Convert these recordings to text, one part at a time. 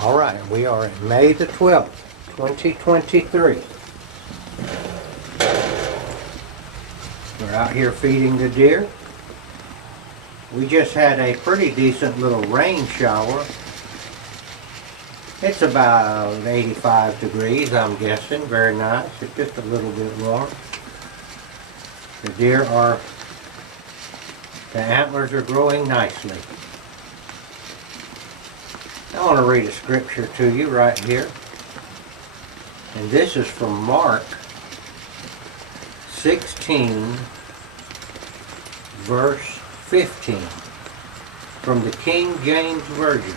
All right, we are at May the 12th, 2023. We're out here feeding the deer. We just had a pretty decent little rain shower. It's about 85 degrees, I'm guessing. Very nice. It's just a little bit warm. The antlers are growing nicely. I want to read a scripture to you right here. And this is from Mark 16, verse 15, from the King James Version.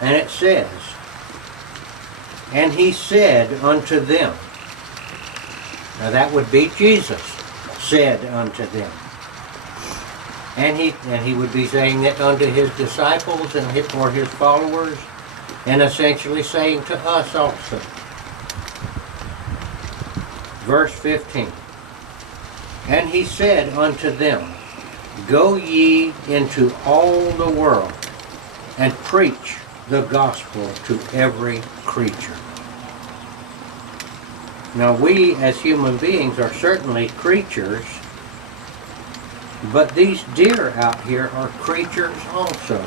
And it says, "And he said unto them," now that would be Jesus, said unto them. And he would be saying that unto his disciples and or his followers, and essentially saying to us also. Verse 15. "And he said unto them, Go ye into all the world, and preach the gospel to every creature." Now we as human beings are certainly creatures, but these deer out here are creatures also.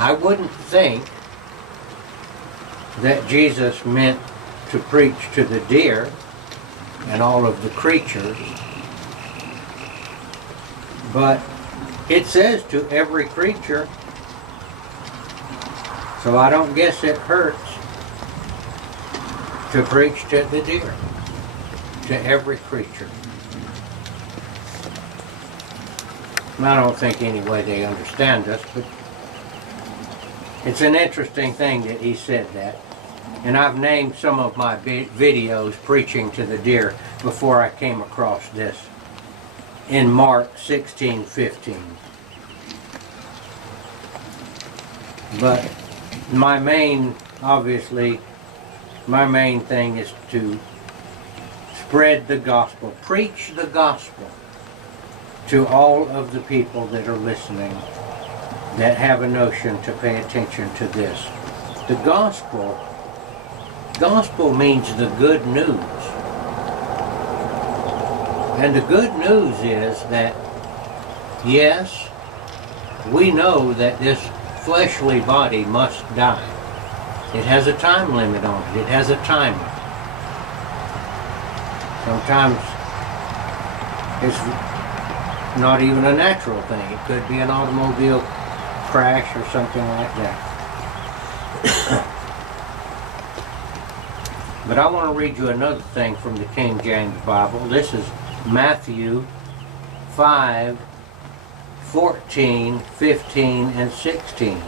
I wouldn't think that Jesus meant to preach to the deer and all of the creatures, but it says to every creature, so I don't guess it hurts to preach to the deer, to every creature. And I don't think anyway they understand us, but it's an interesting thing that he said that. And I've named some of my videos preaching to the deer before I came across this in Mark 16:15. But my main thing is to spread the gospel, preach the gospel to all of the people that are listening, that have a notion to pay attention to this. The gospel means the good news. And the good news is that, yes, we know that this fleshly body must die. It has a time limit on it. It has a timer. Sometimes it's not even a natural thing. It could be an automobile crash or something like that. But I want to read you another thing from the King James Bible. This is Matthew 5, 14, 15, and 16.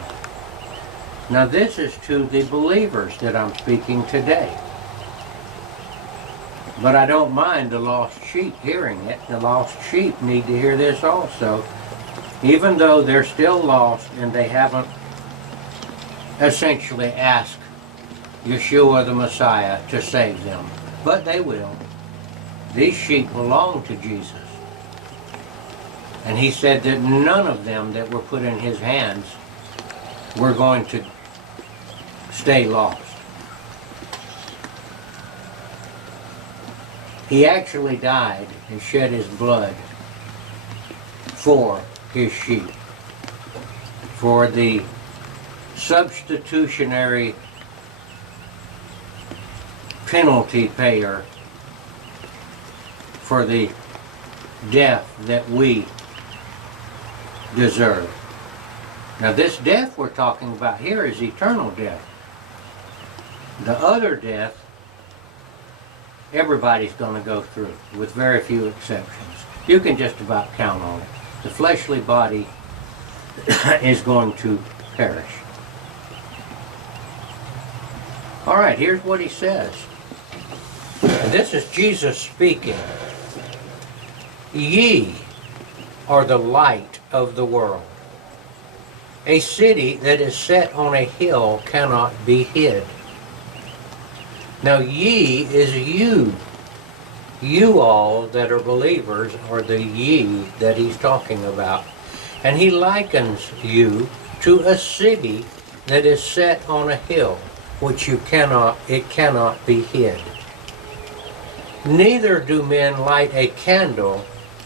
Now this is to the believers that I'm speaking today. But I don't mind the lost sheep hearing it. The lost sheep need to hear this also, even though they're still lost and they haven't essentially asked Yeshua the Messiah to save them. But they will. These sheep belong to Jesus. And he said that none of them that were put in his hands were going to stay lost. He actually died and shed his blood for his sheep, for the substitutionary penalty payer for the death that we deserve. Now this death we're talking about here is eternal death. The other death, everybody's going to go through, with very few exceptions. You can just about count on it. The fleshly body is going to perish. All right, here's what he says. And this is Jesus speaking. Ye are the light of the world. A city that is set on a hill cannot be hid. Now ye is you. You all that are believers are the ye that he's talking about. And he likens you to a city that is set on a hill, which it cannot be hid. Neither do men light a candle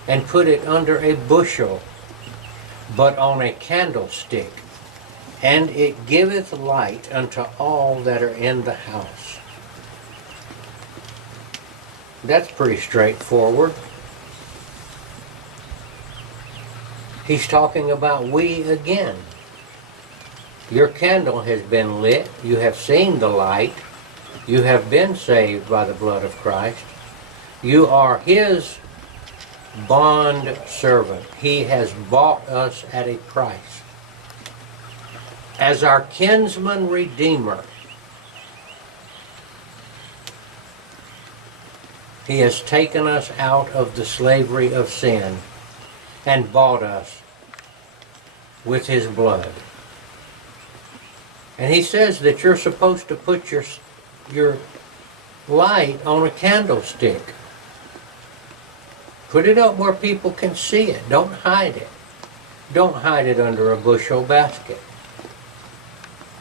and put it under a bushel, but on a candlestick, and it giveth light unto all that are in the house. That's pretty straightforward. He's talking about we again. Your candle has been lit. You have seen the light. You have been saved by the blood of Christ. You are his bond servant. He has bought us at a price. As our kinsman redeemer, he has taken us out of the slavery of sin and bought us with his blood. And he says that you're supposed to put your light on a candlestick. Put it up where people can see it. Don't hide it. Don't hide it under a bushel basket.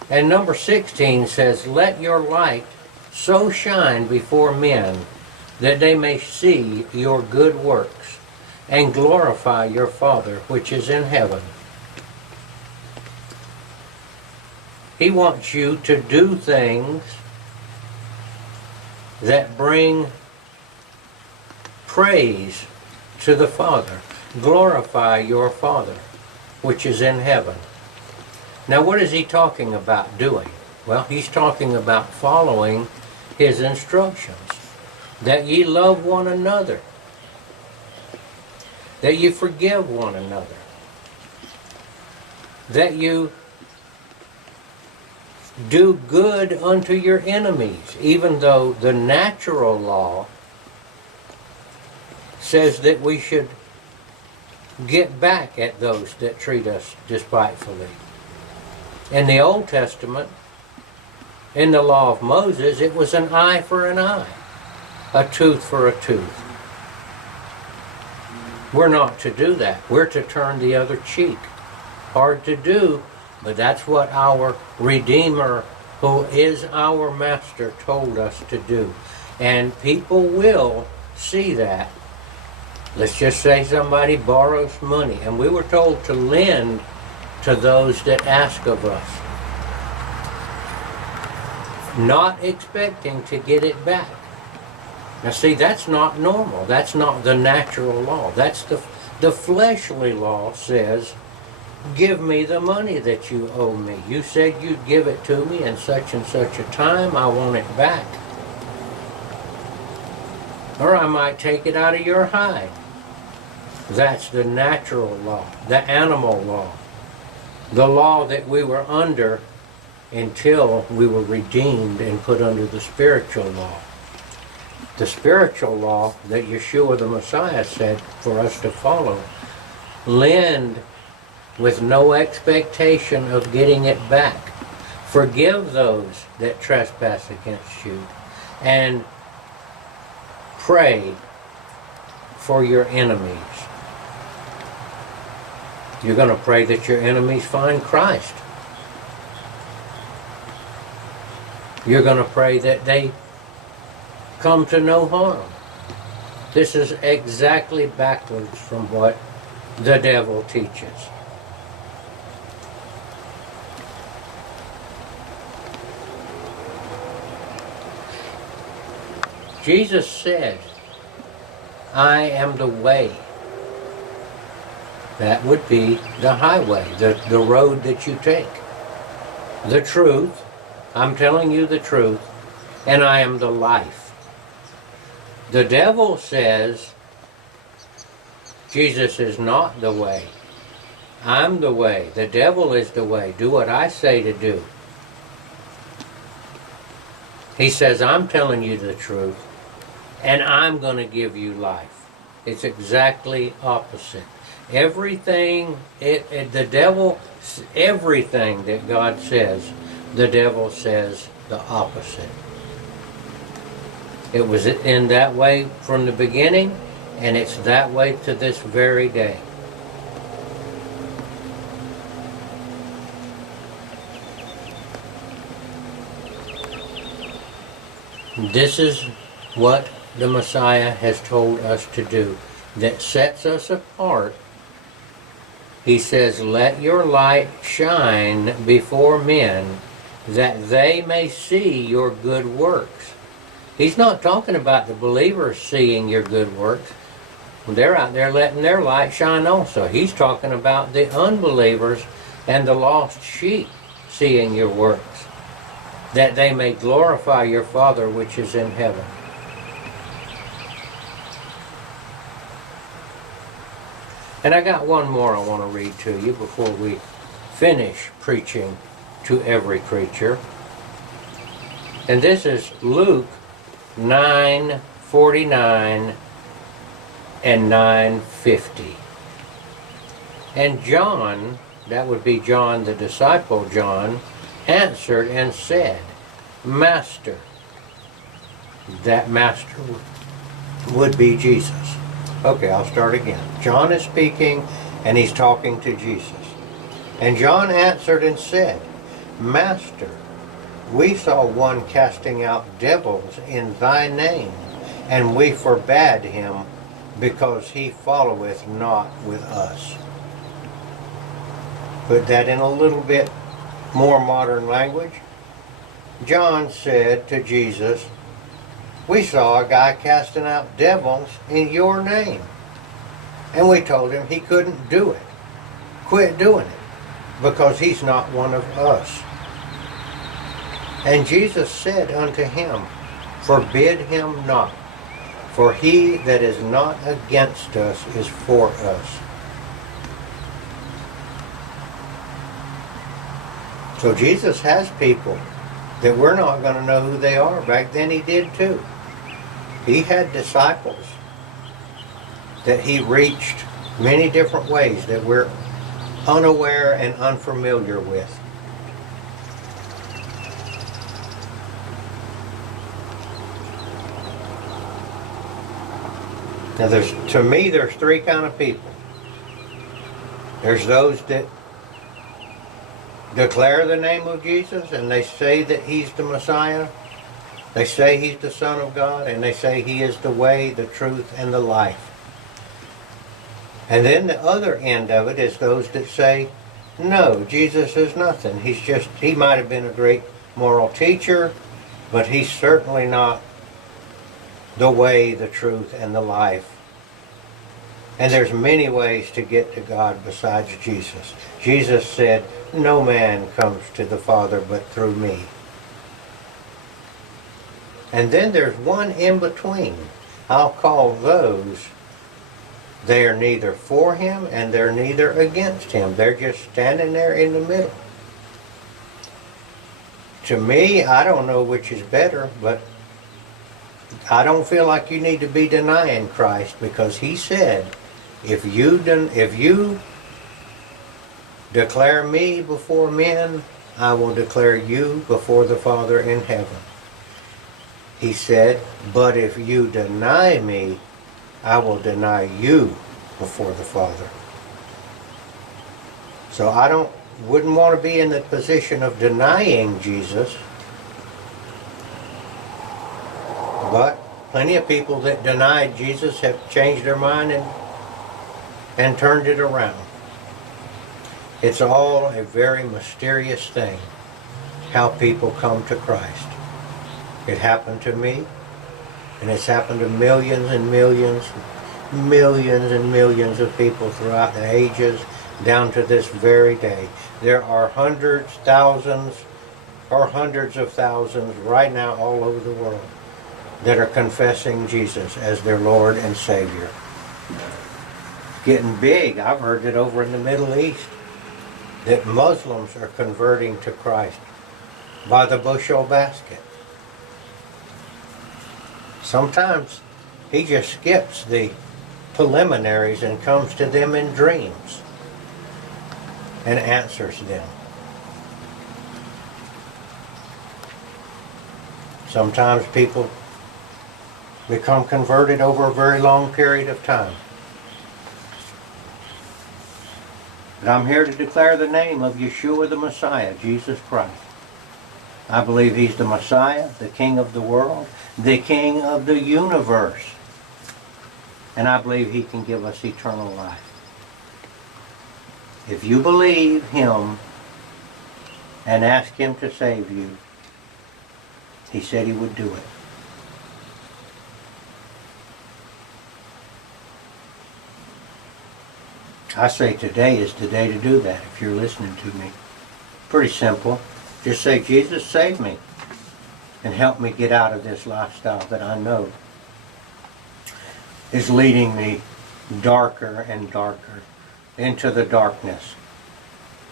And number 16 says, let your light so shine before men that they may see your good works and glorify your Father which is in heaven. He wants you to do things that bring praise to the Father. Glorify your Father which is in heaven. Now what is he talking about doing? Well, he's talking about following his instructions. That ye love one another. That you forgive one another. That you do good unto your enemies, even though the natural law says that we should get back at those that treat us despitefully. In the Old Testament, in the law of Moses, it was an eye for an eye, a tooth for a tooth. We're not to do that. We're to turn the other cheek. Hard to do, but that's what our Redeemer, who is our Master, told us to do. And people will see that. Let's just say somebody borrows money, and we were told to lend to those that ask of us, not expecting to get it back. Now see, that's not normal. That's not the natural law. That's the fleshly law says, give me the money that you owe me. You said you'd give it to me in such and such a time. I want it back. Or I might take it out of your hide. That's the natural law, the animal law. The law that we were under until we were redeemed and put under the spiritual law. The spiritual law that Yeshua the Messiah said for us to follow. Lend with no expectation of getting it back. Forgive those that trespass against you. And pray for your enemies. You're going to pray that your enemies find Christ. You're going to pray that they come to no harm. This is exactly backwards from what the devil teaches. Jesus said, I am the way. That would be the highway, the road that you take. The truth, I'm telling you the truth, and I am the life. The devil says, Jesus is not the way. I'm the way. The devil is the way. Do what I say to do. He says, I'm telling you the truth, and I'm going to give you life. It's exactly opposite. Everything, the devil, everything that God says, the devil says the opposite. It was in that way from the beginning, and it's that way to this very day. This is what the Messiah has told us to do, that sets us apart. He says, "Let your light shine before men, that they may see your good works." He's not talking about the believers seeing your good works. They're out there letting their light shine also. He's talking about the unbelievers and the lost sheep seeing your works, that they may glorify your Father which is in heaven. And I got one more I want to read to you before we finish preaching to every creature. And this is Luke 9:49 and 9:50. And John, that would be John the disciple John, answered and said, "Master." That master would be Jesus. Okay, I'll start again. John is speaking and he's talking to Jesus. And John answered and said, "Master, we saw one casting out devils in thy name, and we forbade him, because he followeth not with us." Put that in a little bit more modern language. John said to Jesus, "We saw a guy casting out devils in your name, and we told him he couldn't do it. Quit doing it, because he's not one of us." And Jesus said unto him, "Forbid him not, for he that is not against us is for us." So Jesus has people that we're not going to know who they are. Back then he did too. He had disciples that he reached many different ways that we're unaware and unfamiliar with. Now to me there's three kind of people. There's those that declare the name of Jesus and they say that he's the Messiah. They say he's the Son of God, and they say he is the way, the truth, and the life. And then the other end of it is those that say, no, Jesus is nothing. He might have been a great moral teacher, but he's certainly not the way, the truth, and the life. And there's many ways to get to God besides Jesus. Jesus said, "No man comes to the Father but through me." And then there's one in between. I'll call those, they are neither for him and they're neither against him. They're just standing there in the middle. To me, I don't know which is better, but I don't feel like you need to be denying Christ, because he said, if you declare me before men, I will declare you before the Father in heaven. He said, but if you deny me, I will deny you before the Father. So I wouldn't want to be in the position of denying Jesus, but plenty of people that denied Jesus have changed their mind and turned it around. It's all a very mysterious thing, how people come to Christ. It happened to me, and it's happened to millions and millions, millions and millions of people throughout the ages, down to this very day. There are hundreds, thousands, or hundreds of thousands right now all over the world that are confessing Jesus as their Lord and Savior. Getting big. I've heard it over in the Middle East that Muslims are converting to Christ by the bushel basket. Sometimes he just skips the preliminaries and comes to them in dreams and answers them. Sometimes people become converted over a very long period of time. But I'm here to declare the name of Yeshua the Messiah, Jesus Christ. I believe He's the Messiah, the King of the world, the King of the universe. And I believe He can give us eternal life. If you believe Him and ask Him to save you, He said He would do it. I say today is the day to do that if you're listening to me. Pretty simple. Just say, Jesus, save me and help me get out of this lifestyle that I know is leading me darker and darker into the darkness.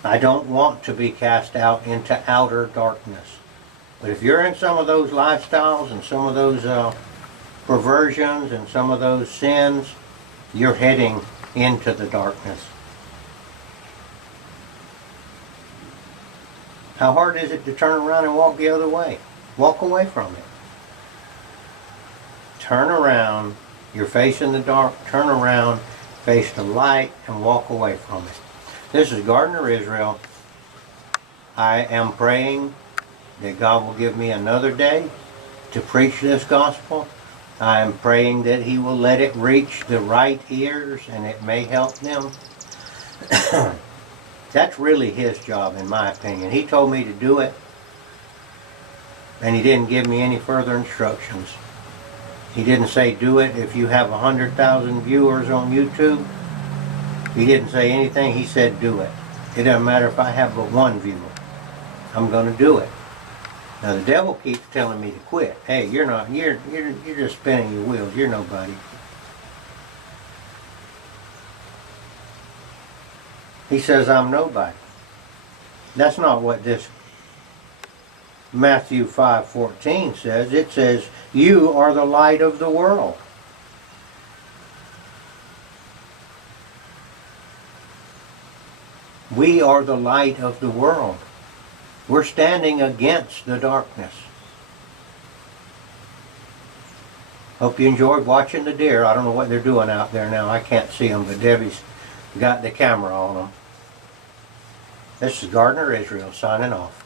I don't want to be cast out into outer darkness. But if you're in some of those lifestyles and some of those perversions and some of those sins, you're heading into the darkness. How hard is it to turn around and walk the other way? Walk away from it. Turn around, you're facing the dark, turn around, face the light, and walk away from it. This is Gardner Israel. I am praying that God will give me another day to preach this gospel. I am praying that He will let it reach the right ears and it may help them. That's really His job, in my opinion. He told me to do it, and He didn't give me any further instructions. He didn't say do it if you have 100,000 viewers on YouTube. He didn't say anything. He said do it. It doesn't matter if I have but one viewer. I'm going to do it. Now the devil keeps telling me to quit. Hey, you're just spinning your wheels. You're nobody. He says I'm nobody. That's not what this Matthew 5:14 says. It says you are the light of the world. We are the light of the world. We're standing against the darkness. Hope you enjoyed watching the deer. I don't know what they're doing out there now. I can't see them, but Debbie's got the camera on them. This is Gardner Israel signing off.